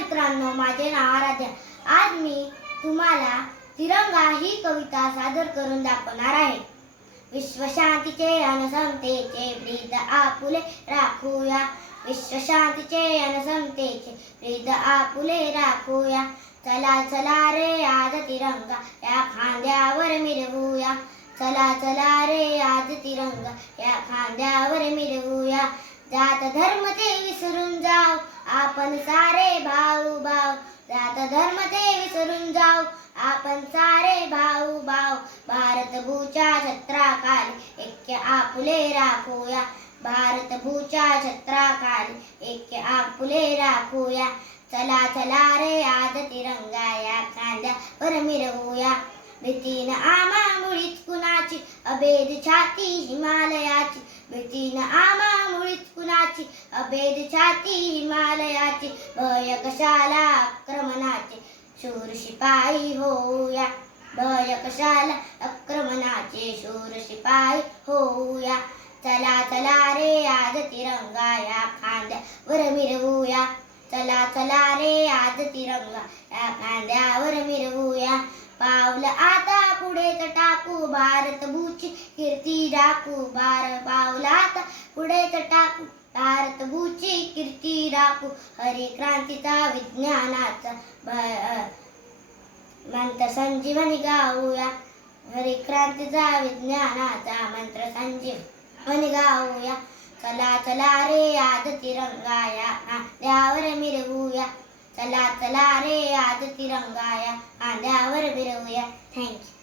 मित्रांनो, माझे नाव आराध्या. आज मी तुम्हाला तिरंगा ही कविता सादर करून दाखवणार आहे. विश्वशांतीचे अन समतेचे ब्रीद आपुले राखूया. विश्वशांतीचे अन समतेचे ब्रीद आपुले राखूया. चला चला रे आज तिरंगा या खांद्यावर मिरवूया. चला चला रे आज तिरंगा या खांद्यावर मिरवूया. जात धर्म ते विसरून जाऊ आपण सारे भाऊ भाऊ. जात धर्म ते विसरून जाऊ आपण सारे भाऊ भाऊ. भारत भूच्या छत्राखाली ऐक्य आपुले राखूया. भारत भूच्या छत्राखाली ऐक्य आपुले राखूया. चला चला रे आज तिरंगा या खांद्यावर मिरवूया. भीतीन आम्हा मुळीच कुणाची अभेद छाती हिमालयाची. भीतीन आम्हा मुळीच कुणाची अभेद छाती हिमालयाची. भय कशाला आक्रमणाचे शूर शिपाई होऊया. भय कशाला आक्रमणाचे शूर शिपाई होऊया. चला चला रे आज तिरंगा या खांद्यावर मिरवूया. चला चला रे आज तिरंगा या खांद्यावर मिरवूया. पावलं आता पुढेच टाकू भारत भूची कीर्ती राखू. पावलं आता पुढेच टाकू भारत भूची कीर्ती राखू. हरिक्रांतीचा विज्ञानाचा मंत्र संजीवनी गाऊया. हरिक्रांतीचा विज्ञानाचा मंत्र संजीवनी गाऊया. चला चला रे आज तिरंगा या खांद्यावर मिरवूया. चला चला रे आज तिरंगा या खांद्यावर मिरवूया. थँक्यू.